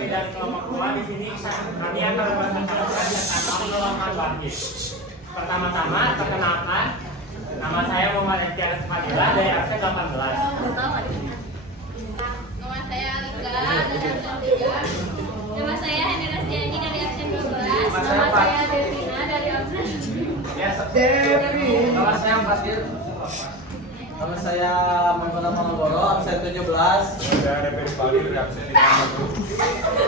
kami dari kelompok 2 di sini kami akan memperkenalkan tentang pengelolaan wakil. Pertama-tama perkenalkan, nama saya Muhammad Etiar Fadila dari absen 18. Nama saya Alika dari absen 3. Nama saya Hendra Stiani dari absen 12. Nama saya Devina dari absen 7. Devi. Nama saya Fatir. Nama saya Mangkona Mangoboro, absen 17. Saya Devi Fadil dari absen 51.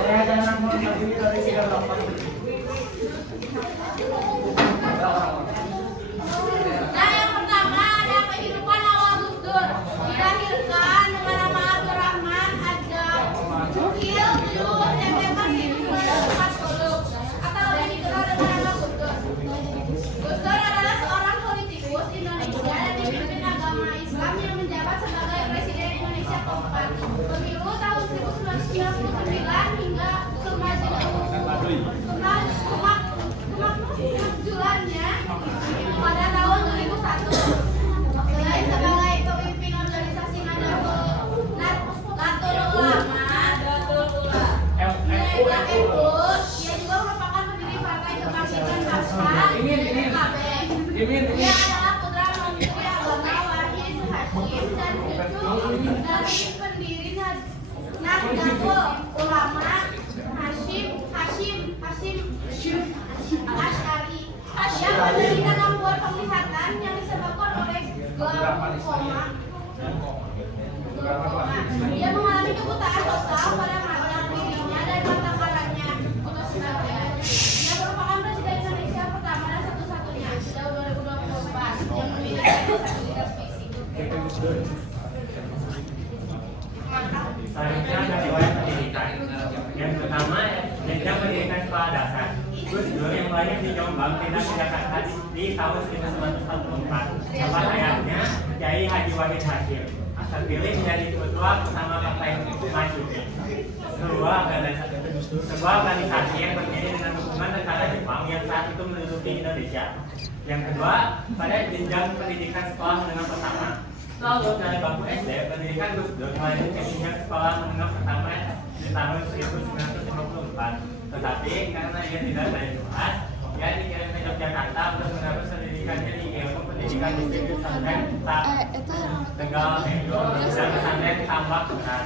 Saya Danang Muhammad dari 38. Nah, yang pertama ada kehidupan awal Gus Dur. Dilahirkan dengan nama Abdurrahman Adam Mukil 7 September 1940 atau lebih dikenal dengan nama Gus Dur. Gus Dur adalah seorang politikus Indonesia dan pemimpin agama Islam yang menjabat sebagai Presiden Indonesia keempat pemilu tahun 1999 hingga kemajulannya pada tahun 2001. Selain sebagai pemimpin organisasi Nahdlatul Ulama NU, ia juga merupakan pendiri Partai Kebangkitan Bangsa PKB. Ia adalah putra Menteri Agama Wahid Hasyim dan cucu dari pendiri Nahdlatul Ulama Hashim Asy'ari yang menderita gangguan penglihatan yang disebabkan oleh glaukoma. Dia mengalami kebutaan total pada mata kirinya dan mata kanannya putus sebagian. Dia merupakan Presiden Indonesia pertama dan satu-satunya sejak 2024 yang memiliki disabilitas fisik. Selanjutnya ada riwayat pendidikan. Yang pertama, jenjang pendidikan sekolah dasar. Gus Dur yang lahir di Jombang pindah ke Jakarta di tahun 1944. Tempat ayahnya Kiai Haji Wahid Hasyim terpilih menjadi ketua pertama Partai Masyumi. Sebuah organisasi yang berdiri dengan hubungan negara Jepang yang saat itu menduduki Indonesia. Yang kedua, pada jenjang pendidikan sekolah menengah pertama. Setelah lulus dari bangku SD, pendidikan Gus Dur melanjut ke jenjang sekolah menengah pertama di tahun 1954. Tetapi karena ia tidak dari kelas, ia dikirim ke Yogyakarta untuk menerus pendidikannya di ilmu pendidikan di pesantren Tegal Mendo dan pesantren Tambak Benar.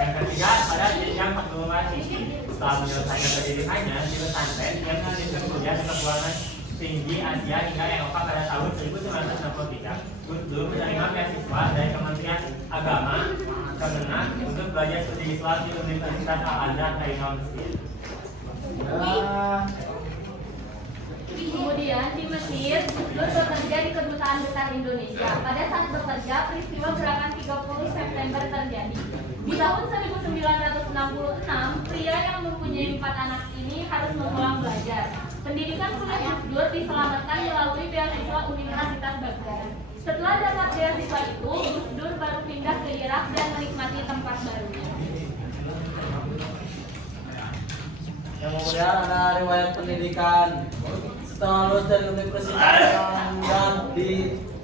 Yang ketiga, pada jenjang perguruan tinggi. Setelah menyelesaikan pendidikannya di pesantren, ia melanjutkan kuliah di perguruan tinggi Asia hingga Eropa pada tahun 1963. Gus Dur menerima beasiswa dari Kementerian Agama Kemenak untuk belajar studi Islam di Universitas Al-Azhar Kairo, Mesir. Kemudian di Mesir, Gus Dur bekerja di Kedutaan Besar Indonesia. Pada saat bekerja, peristiwa gerakan 30 September terjadi. Di tahun 1966, pria yang mempunyai 4 anak ini harus mengulang belajar. Pendidikan kuliah Gus Dur diselamatkan melalui beasiswa Universitas Baghdad. Setelah dapat beasiswa itu, Gus Dur baru pindah ke Irak dan menikmati tempat barunya. Kemudian ada riwayat pendidikan. Setelah lulus dari Universitas Baghdad di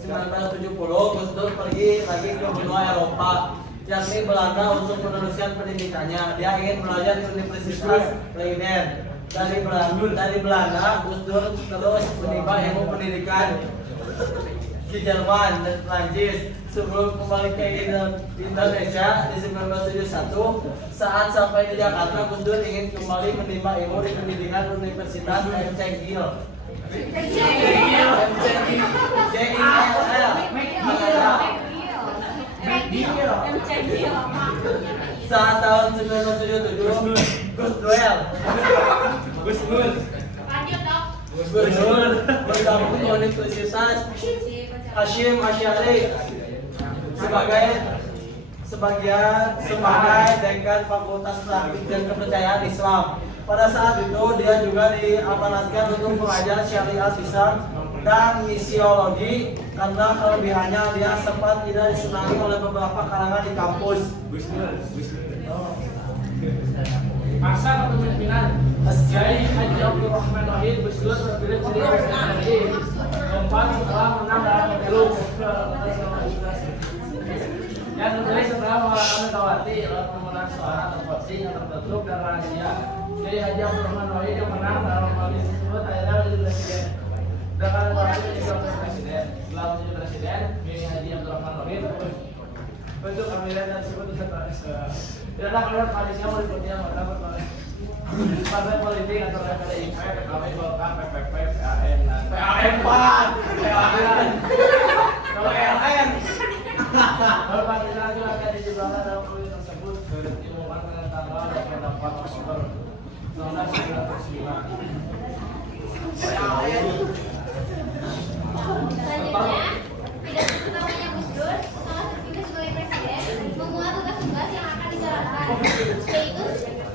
1970, Gus Dur pergi lagi ke benua Eropa, yakni Belanda untuk meneruskan pendidikannya. Dia ingin belajar di Universitas Leiden. Dari Belanda, Gus Dur terus menimba ilmu pendidikan di Jerman dan Prancis sebelum kembali ke Indonesia di 1971. Saat sampai di Jakarta, Gus Dur ingin kembali menimba ilmu di pendidikan Universitas McGill. Saat tahun 1977, Gus Dur bergabung ke Universitas Hasyim Asy'ari sebagai dekan Fakultas Praktik dan Kepercayaan Islam. Pada saat itu dia juga diamanatkan untuk mengajar syariat Islam dan misiologi karena kelebihannya dia sempat tidak disenangi oleh beberapa kalangan di kampus. Masa kepemimpinan Kiai Haji Abdurrahman Wahid Gus Dur terpilih jadi presiden RI keempat setelah menang dalam pemilu. Yang terpilih setelah mengalahkan tawar. Bupati adalah pemenang suara terpenting yang tertutup dan rahasia. Jadi Haji Abdul Rahman Wahid yang menang dalam koalisi tersebut akhirnya menjadi presiden. Dengan Wahid juga menjadi presiden. Setelah menjadi presiden, Kiai Haji Abdul Rahman Wahid bentuk kabinet dan disebut sekretaris. Tidak ada kabinet koalisinya berikutnya mendapat oleh partai politik antara PDIP, PKB, Golkar, PPP, PAN, dan PAN. Kalau PLN, kalau partai lagi akan dijebakkan dalam kulit tersebut diumumkan pada tanggal 24 Oktober 1999. Selanjutnya, pidato pertamanya Gus Dur setelah terpilih sebagai presiden memuat tugas-tugas yang akan dijalankan, yaitu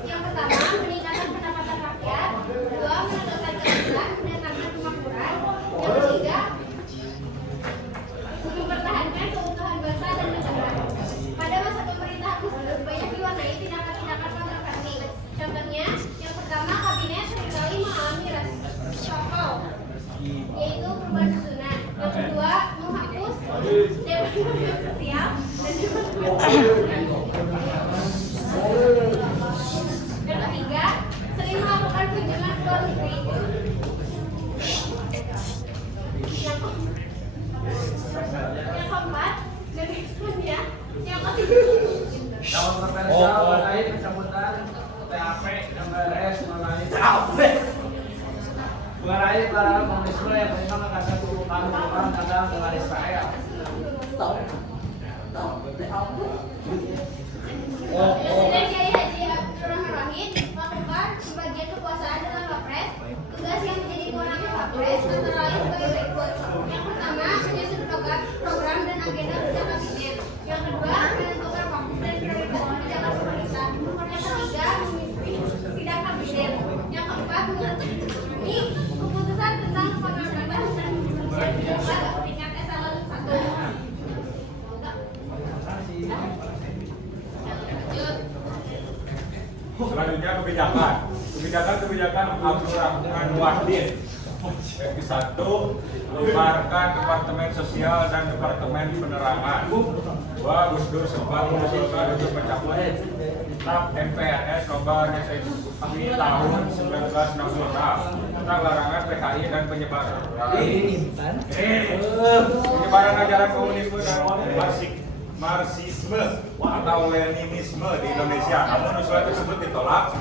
yang pertama meningkatkan pendapatan rakyat, kedua menegakkan keadilan, mendatangkan kemakmuran, yang ketiga mempertahankan keutuhan bangsa dan negara. Pada masa pemerintahan Gus Dur banyak diwarnai tindakan-tindakan kontroversi. Contohnya, yang pertama kabinet seringkali mengalami reshuffle, yaitu perubahan susunan. Yang kedua, menghapus jabatan sosial dan jabatan. Yang ketiga, sering melakukan kunjungan ke luar negeri. Yang keempat, dan selanjutnya, yang ketiga. Kalau kontroversial terkait pencabutan TAP dan BRS mengenai para komunisme yang memang akan hubungan dagang dengan Israel. Presiden Kiai Haji Abdul Rahman Wahid melakukan pembagian kekuasaan dengan Wapres. Tugas yang menjadi kewenangan Wapres antara lain sebagai berikut. Yang pertama, menyusun program dan agenda kerja kabinet. Yang kedua, menentukan fokus dan prioritas kebijakan pemerintah. Yang ketiga, memimpin sidang kabinet. Yang keempat, mengatur keputusan tentang pengangkatan dan pemberhentian pejabat tingkat eselon 1. Selanjutnya kebijakan Abdul Rahman Wahid. Episode 1, membubarkan Departemen Sosial dan Departemen Penerangan. 2, Gus Dur sempat mengusulkan untuk mencabut TAP MPRS nomor SSI tahun 1966 tentang larangan PKI dan penyebaran ajaran komunisme dan Marxisme atau Leninisme di Indonesia. Namun usulan tersebut ditolak.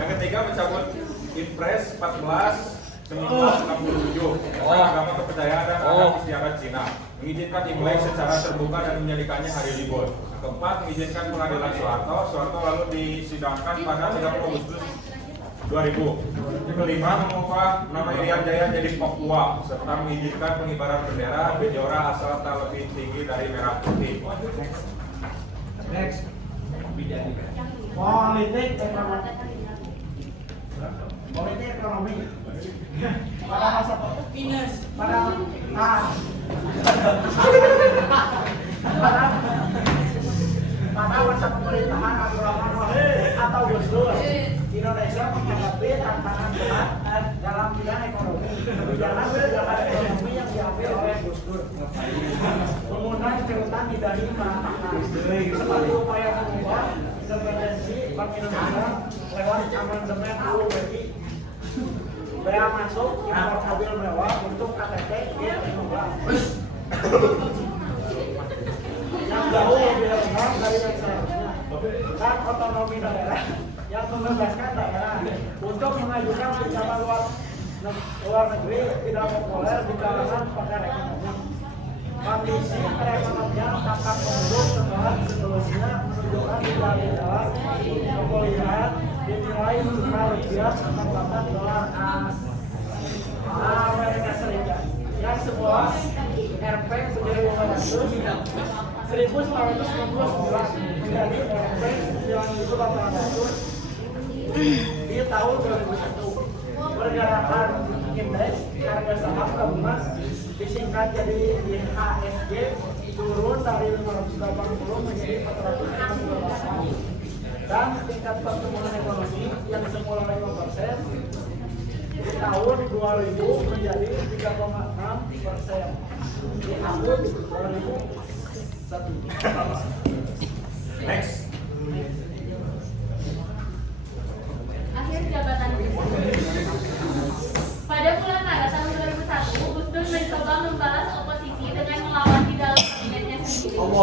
Yang ketiga, mencabut Impres 14/1967 tentang agama kepercayaan dan adat istiadat Cina, mengizinkan Imlek secara terbuka dan menjadikannya hari libur. Yang keempat, mengizinkan pengadilan Soeharto lalu disidangkan pada 30 Agustus 2000. Yang kelima, mengubah nama Irian Jaya jadi Papua serta mengizinkan pengibaran bendera Bendera asal tak lebih tinggi dari merah putih. Next. Politik ekonomi. Pada masa pada masa pemerintahan Abdul Rahman Wahid atau Gus Dur, Indonesia menghadapi tantangan berat dalam bidang ekonomi. Kebijakan ekonomi yang diambil oleh Gus Dur mengundang kerutan di dahi tantangan sebagai upaya mengubah independensi Bank Indonesia lewat amandemen UUBI. Bea masuk impor mobil mewah untuk KTP G15 yang jauh lebih rendah dari yang seharusnya, dan otonomi daerah yang membebaskan daerah untuk mengajukan pinjaman luar negeri tidak populer di kalangan pakar ekonomi. Kondisi perekonomian tampak memburuk setelah sebelumnya menunjukkan gejala pemulihan dinilai tukar rupiah menambahkan dolar Amerika Serikat yang semula Rp 1.999 menjadi Rp 9.800 di tahun 2001. Pergerakan indeks harga saham gabungan disingkat jadi IHSG turun dari 580 menjadi 468, dan tingkat pertumbuhan ekonomi yang semula 5% di tahun 2000 menjadi 3,6% di tahun 2001. Next. Gus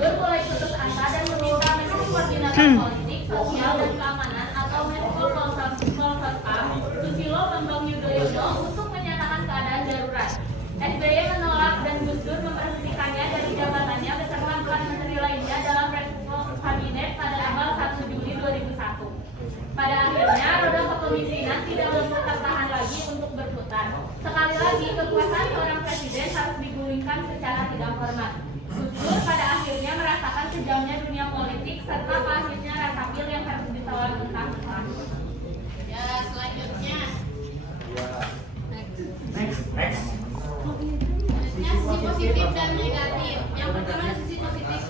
Dur mulai putus asa dan meminta Menko Koordinator Politik, Sosial, dan Keamanan atau Menko Polhukam Susilo Bambang Yudhoyono untuk menyatakan keadaan darurat. SBY menolak dan Gus Dur memberhentikannya dari jabatannya beserta 4 menteri lainnya dalam Reshuffle Kabinet pada tanggal 1 Juli 2001. Pada akhirnya, roda kepemimpinan tidak tertahan lagi untuk berputar. Sekali lagi, kekuasaan seorang presiden harus digulingkan secara tidak hormat. Gus Dur pada akhirnya merasakan kejamnya dunia politik serta pahitnya rasa pil yang harus ditelan mentah-mentah. Ya, selanjutnya. Next. Selanjutnya sisi positif dan negatif. Yang pertama sisi positif.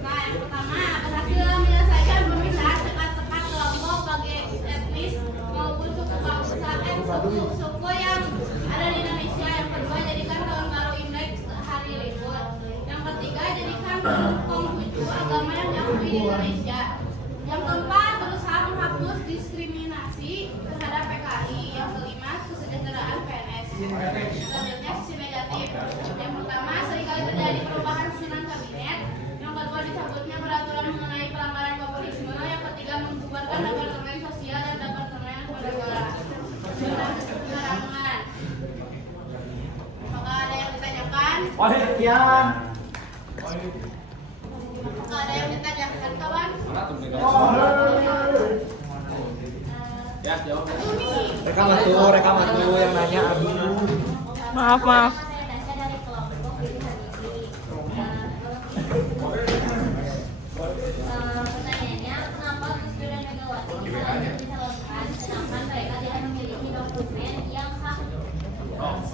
Nah, yang pertama berhasil menyelesaikan pemisahan sekat-sekat kelompok bagi etnis maupun suku bangsa suku yang ada di Indonesia. Yang kedua jadikan tahun baru Imlek hari libur. Yang ketiga jadikan Konghucu agama yang diakui di Indonesia. Yang keempat berusaha menghapus diskriminasi terhadap PKI. Yang kelima kesejahteraan PNS. Selanjutnya sisi negatif. Yang pertama seringkali terjadi perubahan susunan kabinet. Yang kedua dicabutnya peraturan mengenai pelanggaran populisme. Yang ketiga membubarkan departemen sosial dan departemen kewarganegaraan. Apakah ada yang ditanyakan? Panitia. Apakah ada yang ditanyakan kawan? Ya, jawab. Rekam atuh yang nanya Abi. Maaf. Saya Dasya dari kelompok pilihan ini. Pertanyaannya, kenapa Gus Dur dan Megawati misalnya dicalonkan sedangkan mereka tidak memiliki dokumen yang sah?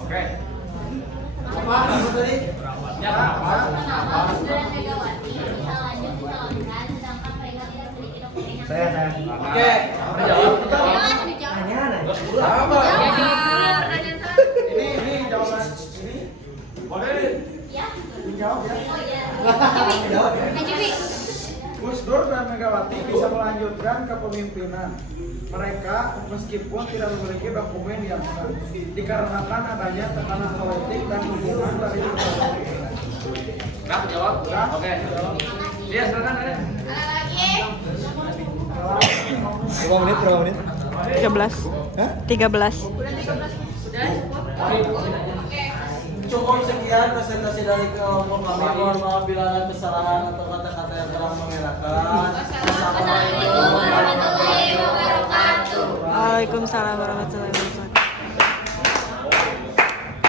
Oke. Kenapa Gus Dur dan Megawati bisa lanjut dicalonkan sedangkan mereka tidak memiliki dokumen yang sah? Saya. Oke, jawab. Jangan dijawab. Nanya. Apa? Pertanyaan saya. Ini jawaban ini. Ya. Dijawab ya. Oh iya. Hajibi. Gus Dur dan Megawati bisa melanjutkan kepemimpinan mereka meskipun tidak memiliki dokumen yang sah dikarenakan adanya tekanan politik dan dukungan dari pimpinan. Nah, jawab. Oke. Iya, silakan. Ada lagi? Berapa menit? 13. Hah? 13. Udah 13. Sudah cukup? Oke. Cukup sekian presentasi dari kelompok kami. Mohon maaf bila ada kesalahan atau kata-kata yang kurang mengenakan. Wassalamualaikum